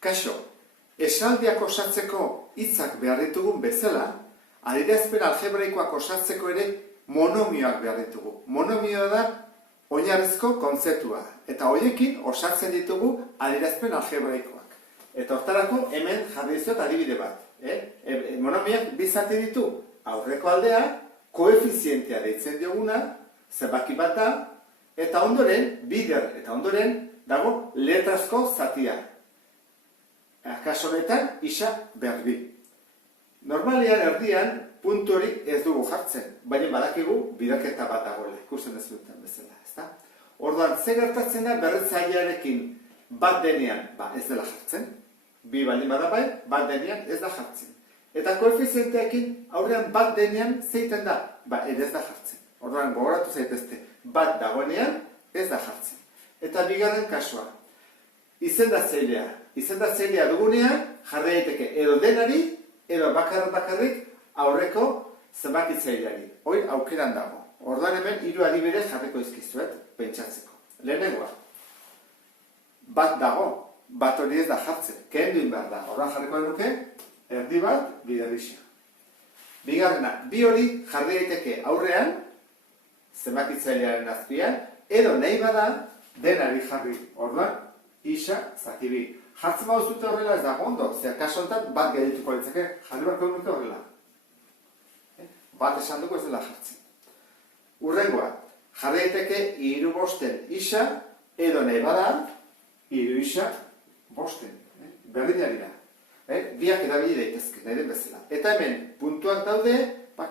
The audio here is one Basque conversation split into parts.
Kaixo, esaldiak osatzeko hitzak behar ditugun bezala, adierazpen algebraikoak osatzeko ere monomioak behar ditugu. Monomioa da oinarrizko kontzeptua, eta horiekin osatzen ditugu adierazpen algebraikoak. Eta hortarako hemen jarri dizuet adibide bat. Monomioak bi zati ditu, aurreko aldea, koefizientea deitzen dioguna, zenbaki bat da, eta ondoren, bider, eta ondoren dago letrazko zatia. Kaso honetan, isa berbi. Normalean erdian, puntu hori ez dugu jartzen, baina badakigu bidaketa bat dagoela, ikusten ez duten bezala, ezta? Orduan, zer gertatzen da berretzailearekin bat denean, ez dela jartzen, bi baldin bada bai, bat denean ez da jartzen. Eta koefizienteekin aurrean bat denean zeiten da, ere ez da jartzen. Orduan, gogoratu zaitezte, bat dagoenean ez da jartzen. Eta bigarren kasua, izendatzailea. Izendatzailea dugunean jarri daiteke edo denari, edo bakarrik aurreko zenbakitzaileari. Hori aukeran dago. Orduan hemen hiru adibide jarriko izkizuet, pentsatzeko. Lehenengoa, bat dago, bat hori ez da jartzen, kenduin behar da. Orduan jarriko nuke, erdi bat, bider isa. Bigarrena, bi hori jarri daiteke aurrean, zenbakitzailearen azpian, edo nahi bada, denari jarri. Orduan, isa, zakibi. Jartzen bau zute horrela ez dago ondo, zer kaso honetan bat geldituko litzake, jarri barko nuke horrela. Bat esan dugu ez dela jartzen. Urrengoa, jarri daiteke hiru bosten isa, edo nahi bada, hiru isa bosten. Berdina dira. Biak erabili daitezke, nahi den bezala. Eta hemen, puntuak daude,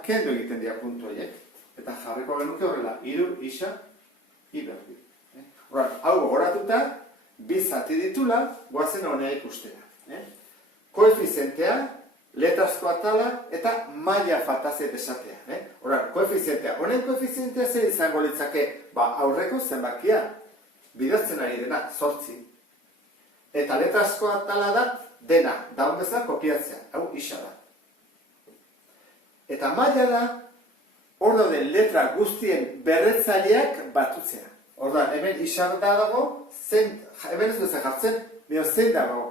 kendu egiten dira puntu horiek. Eta jarriko genuke horrela, hiru isa, iberbi. Hau gogoratuta, bi zati ditula, goazen honea ikustera. Koefizientea, letrazko atala eta maila fatazet esatea. Koefizientea. Honen koefizientea zer izango litzake? Aurreko zenbakia. Bidazten ari dena, 8. Eta letrazko atala da, dena. Daun bezala kopiatzea. Hau, isa da. Eta maila da, hor dauden letra guztien berretzaileak batutzea. Orduan, hemen isa da dago, hemen ez duzen jartzen, bio zein dago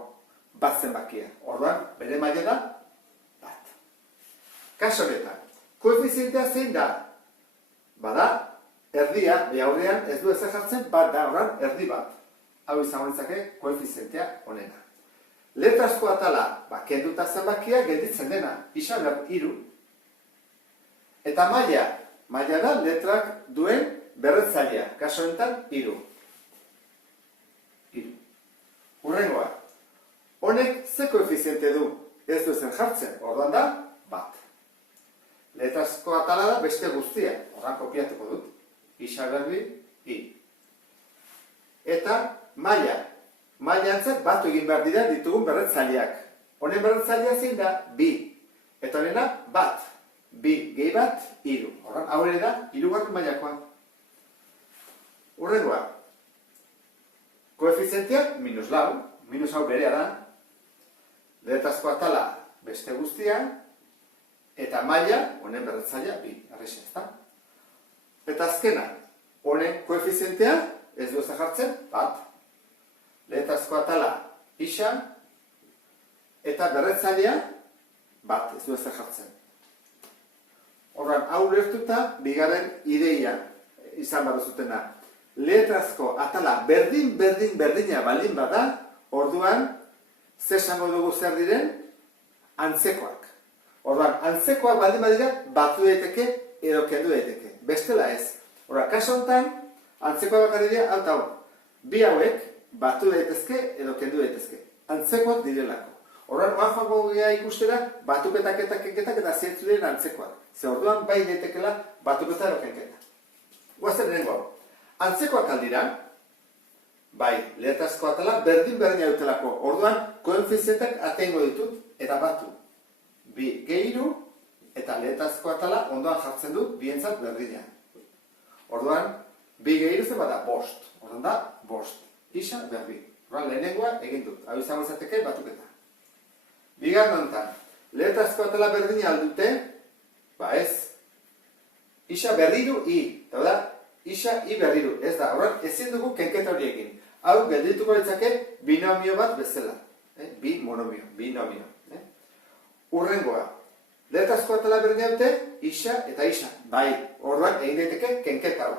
bat zenbakia. Orduan, bere maila da, bat. Kaso honetan, koefizientea zein da? Bada, erdia, aurrean ez du ezer jartzen, bat da, orduan, erdi bat. Hau izango litzake koefizientea honena. Letrazko atala, kenduta zenbakia, gelditzen dena, isa behar 3. Eta maila da letrak duen berretzailea, kaso honetan 3. Urrengoa, honek ze koefiziente du? Ez du ezen jartzen, orduan da, bat. Letrazko atala da beste guztia, orduan kopiatuko dut. Isa berbi, i. Eta maila. Maila antzat batu egin behar dira ditugun berretzaileak. Honen berretzailea zein da, 2. Eta honena, bat. 2 gehi bat, 3. Orduan, hau ere da, 3. mailakoa. Urrengoa, koefizientea -4, minus hau berea da, letrazko atala beste guztia, eta maila, honen berretzailea, 2, arrexe ez da. Eta azkena, honen koefizientea, ez du ez jartzen, bat, letrazko atala isa, eta berretzailea, bat, ez du ez jartzen. Horran, hau lertuta, bigarren ideia izan baduzutena. Letrazko atala berdina baldin bada, orduan, zer esango dugu zer diren, antzekoak. Orduan, antzekoak baldin badira, batu daiteke edo kendu daiteke. Bestela ez. Orduan, kaso honetan, antzekoak bakarri dira, hau, bi hauek, batu daitezke edo kendu daitezke. Antzekoak direlako. Orduan, oan joango gea ikustera, batuketak eta zientzu diren antzekoak. Ze orduan, bai daitekela, batuketa edo kenketa. Guazen lehenko hau. Antzekoak aldira, bai, letrazko atala berdina dutelako. Orduan, koefizientak atengo ditut eta batu. 2 gehi 3 eta letrazko atala ondoan jartzen dut bientzat berdina. Orduan, 2 gehi 3 bada 5. Orduan da, 5. Isa berbi. Orduan, lehenengoa egin dut. Hau izango izateke batuketa. Bigarren honetan, letrazko atala berdina aldute, ez. Isa berriru i. Eta da, isa i berriru. Ez da, horren ezin dugu kenketa horiekin. Hau geldituko litzake binomio bat bezala. Bi monomio, binomio. Urrengoa. Letrazko atala berdin dute, isa eta isa. Bai, orduan egin daiteke kenketa hau.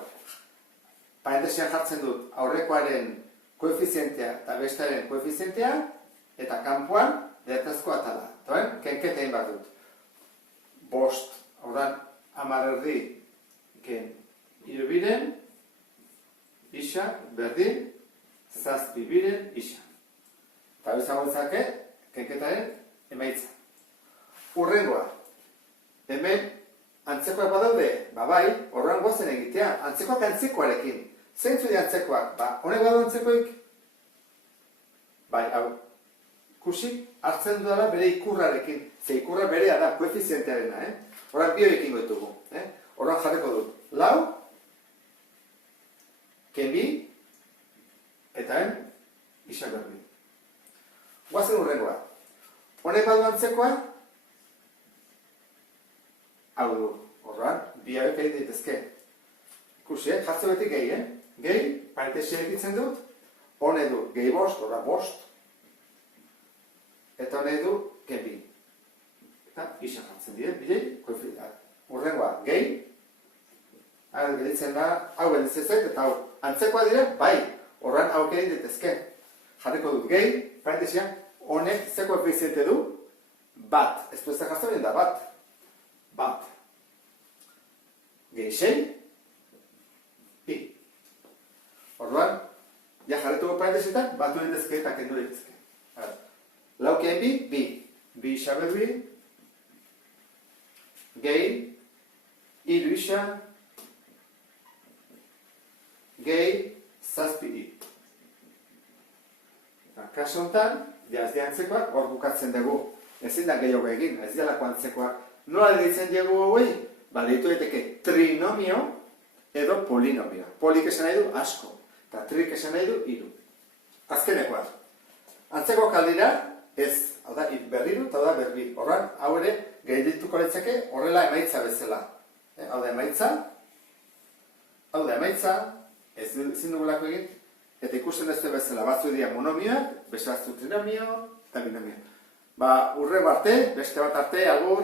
Parentesian jartzen dut aurrekoaren koefizientea eta bestearen koefizientea, eta kanpoan letrazko atala. Toen, kenketa egin bat dut. 5, orduan 10 ken irubiren, isa, berdin, 7 biren, isa. Eta bizango izake, kenketaren emaitza. Urrengoa. Hemen, antzekoak badaude? Bai, horrean goazen egitea. Antzekoak antzekoarekin. Zeintzu di antzekoak? Honek badu antzekoik? Bai, hau. Kusik, hartzen dudala bere ikurrarekin. Ze ikurra berea da, koefizientearena, Horrean bioekin goitugu. Horrean jarriko dut. 4, ken 2, eta isa berdin. Guazen urrengoa. Honek badu antzekoa? Hau du. Horrean, bi hauek egin ditezke. Ikusi, jartze beti gehi, Gehi, parentesia egitzen dut. Hone du, gehi 5, horra 5. Eta hone du, ken 2. Eta isa jartzen dira, bidei, urrengoa, gehi. Hau gelditzen da, hau gelditzen eta hau. Antzekoa dira, bai, horrean hau egin ditezke. Jarriko dut gehi, parentesia, honek ze koefiziente du? 1. Ez du ez da jartzen da, 1. 1. Gehi 6. Bi. Orduan, ja jarretuko parentesietan, batu ditezke eta kendu ditezke. 4 ken 2, 2. 2 isa berdin. Gehi, 3 isa. Gehi, 7 i. Kaso honetan, ez di antzekoak, hor bukatzen dugu. Ezin da gehiago egin, ez dialako antzekoak. Nola deitzen dugu hauei? Deitu daiteke trinomio edo polinomio. Polik esan nahi du asko, eta trik esan nahi du 3. Azkenekoa. Antzekoak aldira, ez, hau da, berriru eta hau da berbi. Horran, hau ere, gehiagituko litzake horrela emaitza bezala. Hau da emaitza, ez zin dugulako egin, eta ikusten ez du bezala, batzu dira monomioak, beste batzu trinomio eta binomio. Urrego arte, beste bat arte, agur.